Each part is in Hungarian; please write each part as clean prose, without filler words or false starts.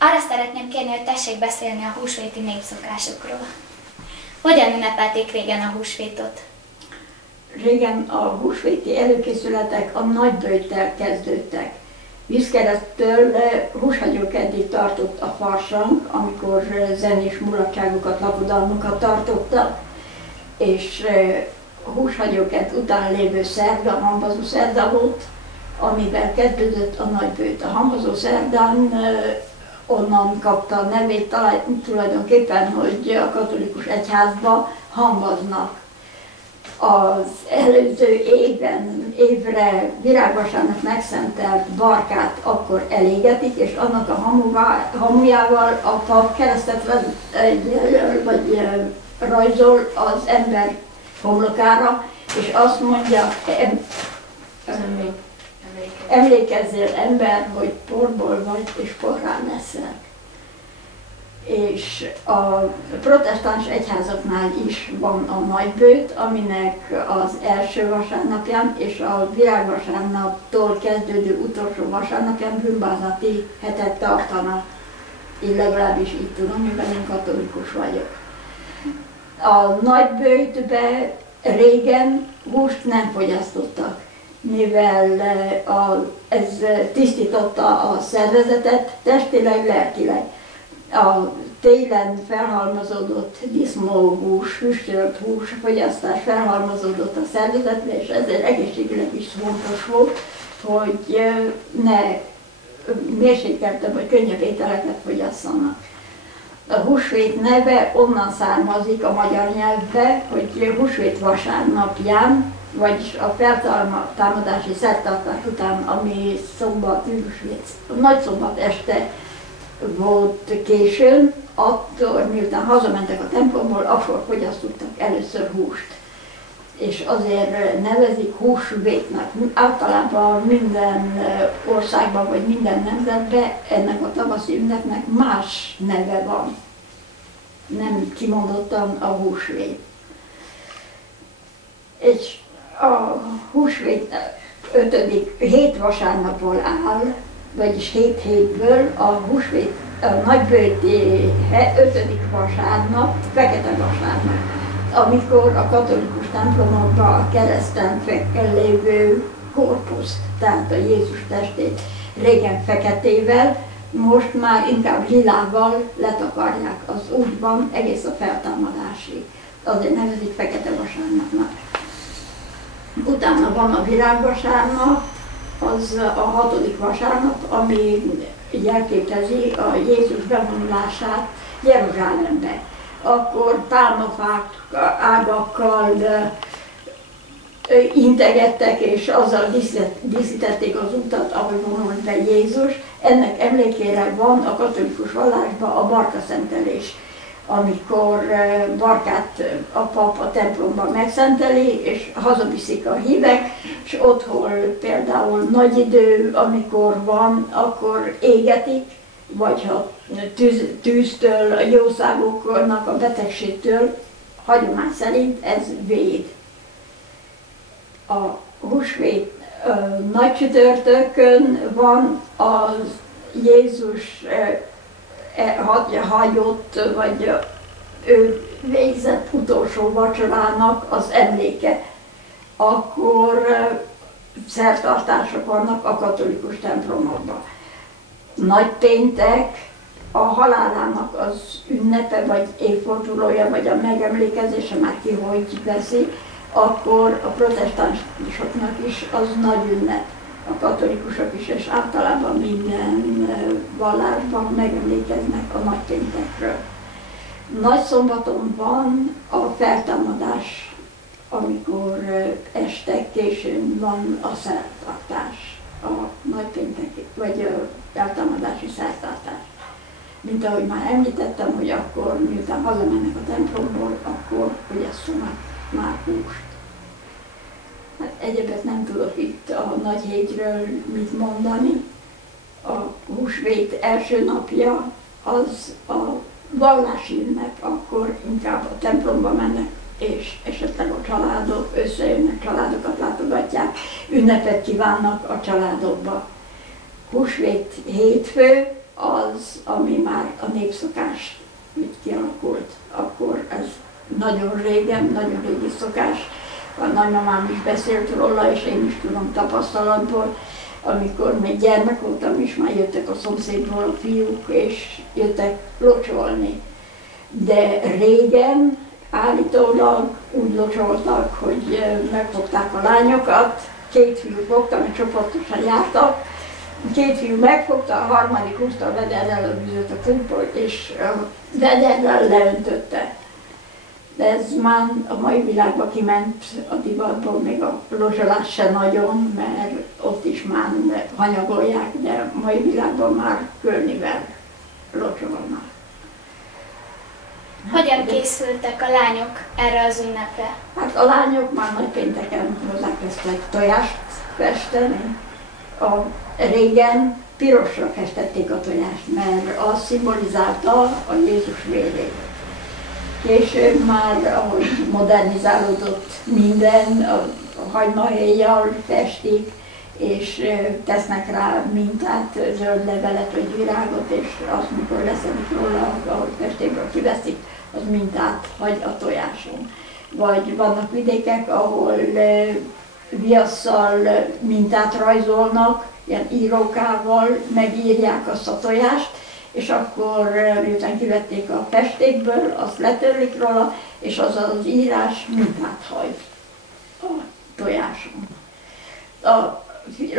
Arra szeretném kérni, hogy tessék beszélni a húsvéti népszokásokról. Hogyan ünnepelték régen a húsvétot? Régen a húsvéti előkészületek a nagyböjttel kezdődtek. Vízkereszttől húshagyókeddig tartott a farsang, amikor zenés mulatságokat, lakodalmakat tartottak, és húshagyóked után lévő szerda, hambazó szerda volt, amivel kezdődött a nagyböjt. A hambazó szerdán onnan kapta a nevét tulajdonképpen, hogy a katolikus egyházba hambaznak. Az előző évre virágvasárnak megszentelt barkát akkor elégetik, és annak a hamujával a pap keresztet vagy rajzol az ember homlokára, és azt mondja, emlékezzél ember, hogy porból vagy, és porrá leszel. És a protestáns egyházaknál is van a nagyböjt, aminek az első vasárnapján és a virágvasárnaptól kezdődő utolsó vasárnapján bűnbánati hetet tartanak. Én legalábbis így tudom, mivel én katolikus vagyok. A nagyböjtbe régen húst nem fogyasztottak, mivel ez tisztította a szervezetet testileg, lelkileg. A télen felhalmozódott disznóhús, füstölt hús fogyasztás felhalmozódott a szervezetbe, és ezért egészségileg is fontos volt, hogy ne mérsékeltebb vagy könnyebb ételeket fogyasszanak. A húsvét neve onnan származik a magyar nyelvbe, hogy húsvét vasárnapján, vagyis a feltámadási szertartás után, ami nagyszombat este volt későn, attól miután hazamentek a templomból, akkor fogyasztottak először húst. És azért nevezik húsvétnek. Általában minden országban vagy minden nemzetben ennek a tavaszi ünnepnek más neve van. Nem kimondottan a húsvét. És a húsvét 7 vasárnapból áll, vagyis 7 hétből a húsvét, a nagyböjti 5. vasárnap, fekete vasárnap, amikor a katolikus templomokban a kereszten lévő korpuszt, tehát a Jézus testét régen feketével, most már inkább lilával letakarják az útban egész a feltámadásig. Azért nevezik fekete vasárnapnak. Utána van a virágvasárnap, az a 6. vasárnap, ami jelképezi a Jézus bevonulását Jeruzsálembe. Akkor pálmafák ágakkal integettek, és azzal díszítették az utat, ahogy vonult be Jézus. Ennek emlékére van a katolikus vallásban a barkaszentelés, amikor barkát a pap a templomban megszenteli, és hazaviszik a hívek, és otthon például nagy idő, amikor van, akkor égetik, vagy ha tűztől, a jószágoknak a betegségtől, hagyomány szerint ez véd. A húsvét nagy csütörtökön van az Jézus hagyott, vagy ő végzett utolsó vacsorának az emléke. Akkor szertartások vannak a katolikus templomokban. Nagypéntek a halálának az ünnepe, vagy évfordulója, vagy a megemlékezése, már ki hogy veszi, akkor a protestánsoknak is az nagy ünnep. A katolikusok is, és általában minden vallásban megemlékeznek a nagypéntekről. Nagyszombaton van a feltámadás, amikor este későn van a szertartás, a nagypénteki, vagy a feltámadási szertartás. Mint ahogy már említettem, hogy akkor, miután hazamennek a templomból, akkor fogyasszanak már húst. Hát egyebet nem tudok itt a nagy hétről mit mondani. A húsvét első napja az a vallási ünnep, akkor inkább a templomba mennek, és esetleg a családok összejönnek, családokat látogatják, ünnepet kívánnak a családokba. Húsvét hétfő az, ami népszokás így kialakult. Akkor ez nagyon régen, nagyon régi szokás. A nagymamám is beszélt róla, és én is tudom tapasztalatból, amikor még gyermek voltam is, már jöttek a szomszédból a fiúk, és jöttek locsolni. De régen állítólag úgy locsoltak, hogy megfogták a lányokat, két fiú fogta, mert csoportosan jártak, két fiú megfogta, a harmadik húzta a vederrel a vizet a kumpot, és a vederrel leöntötte. De ez már a mai világba kiment a divatból, még a locsolás se nagyon, mert ott is már hanyagolják, de a mai világban már kölnivel locsolnak. Hogyan készültek a lányok erre az ünnepre? Hát a lányok már nagypénteken hozzákezdtek tojást festeni. Régen pirosra festették a tojást, mert az szimbolizálta a Jézus vérét. Később már, ahogy modernizálódott minden, a hagymahéjjal festik, és tesznek rá mintát, zöld levelet vagy virágot, és azt, mikor leszedik róla, ahogy festékből kiveszik, az mintát hagy a tojáson. Vagy vannak vidékek, ahol viasszal mintát rajzolnak, ilyen írókával megírják azt a tojást, és akkor miután kivették a festékből, azt letörlik róla, és az az írás mintát hagy a tojáson. A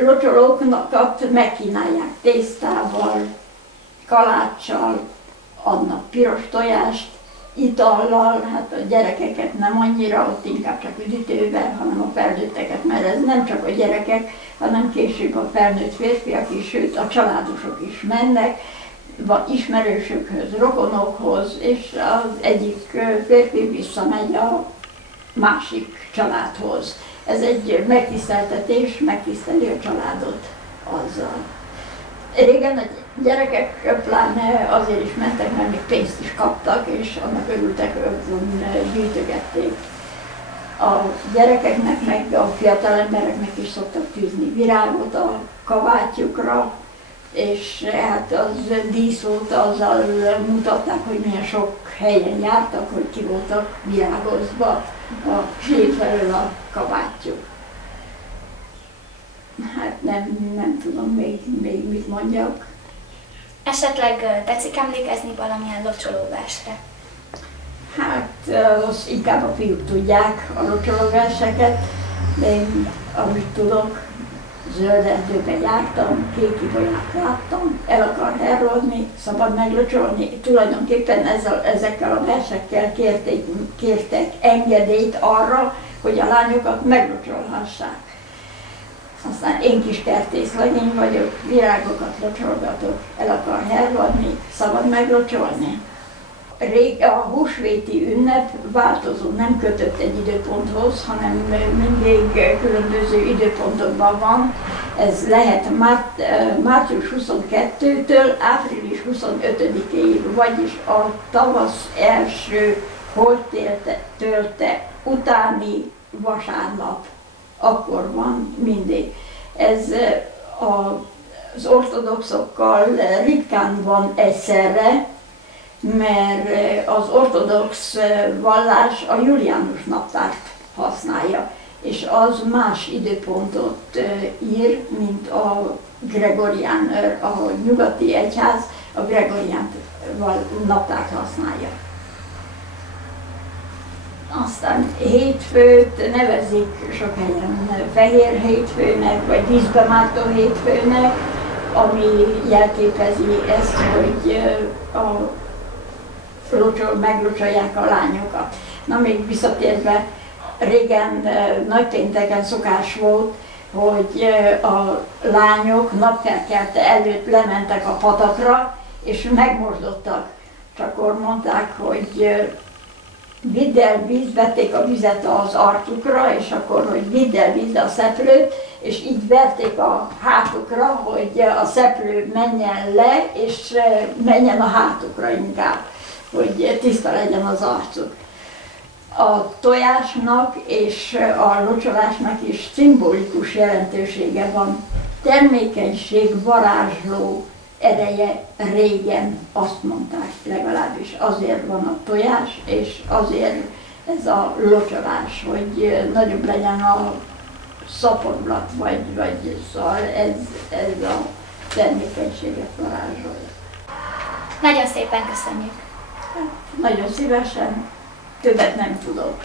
locsolóknak megkínálják tésztával, kaláccsal, adnak piros tojást, itallal, hát a gyerekeket nem annyira, ott inkább csak üdítővel, hanem a felnőtteket, mert ez nem csak a gyerekek, hanem később a felnőtt férfiak is, sőt a családosok is mennek, ismerősökhöz, rokonokhoz, és az egyik férfi visszamegy a másik családhoz. Ez egy megtiszteltetés, megtiszteli a családot azzal. Régen a gyerekek pláne azért is mentek, mert még pénzt is kaptak, és annak örültek, hogy gyűjtögették. A gyerekeknek, meg a fiatal embereknek is szoktak tűzni virágot a kabátjukra, és hát az díszót azzal mutatták, hogy milyen sok helyen jártak, hogy ki voltak virágozva a sét felől a kabátjuk. Hát nem tudom még mit mondjak. Esetleg tetszik emlékezni valamilyen locsolóversre? Hát azt inkább a fiúk tudják a locsolóverseket, de én amit tudok, zöld erdőben jártam, kék ibolyát láttam, el akar herrodni, szabad meglocsolni. Tulajdonképpen ezekkel a versekkel kértek engedélyt arra, hogy a lányokat meglocsolhassák. Aztán én kis kertészlegény vagyok, virágokat locsolgatok, el akar herrodni, szabad meglocsolni. A húsvéti ünnep változó, nem kötött egy időponthoz, hanem mindig különböző időpontokban van. Ez lehet március 22-től április 25-ig, vagyis a tavasz első holttörte utáni vasárnap. Akkor van mindig. Ez az ortodoxokkal ritkán van egyszerre, mert az ortodox vallás a Juliánus naptárt használja, és az más időpontot ír, mint a gregorián, a nyugati egyház a gregorián naptárt használja. Aztán hétfőt nevezik sok helyen fehér hétfőnek, vagy vízbemártó hétfőnek, ami jelképezi ezt, hogy meglocsolják a lányokat. Na még visszatérve, régen nagypénteken szokás volt, hogy a lányok napkelkelte előtt lementek a patakra, és megmosdottak. Csak akkor mondták, hogy vidd el víz, vették a vizet az arcukra, és akkor, hogy vidd el víz a szeplőt, és így verték a hátukra, hogy a szeplő menjen le, és menjen a hátukra inkább, hogy tiszta legyen az arcuk. A tojásnak és a locsolásnak is szimbolikus jelentősége van. Termékenység, varázsló ereje régen, azt mondták legalábbis, azért van a tojás, és azért ez a locsolás, hogy nagyobb legyen a szaporulat, vagy szóval ez a termékenységet varázsolja. Nagyon szépen köszönjük! Nagyon szívesen, többet nem tudok.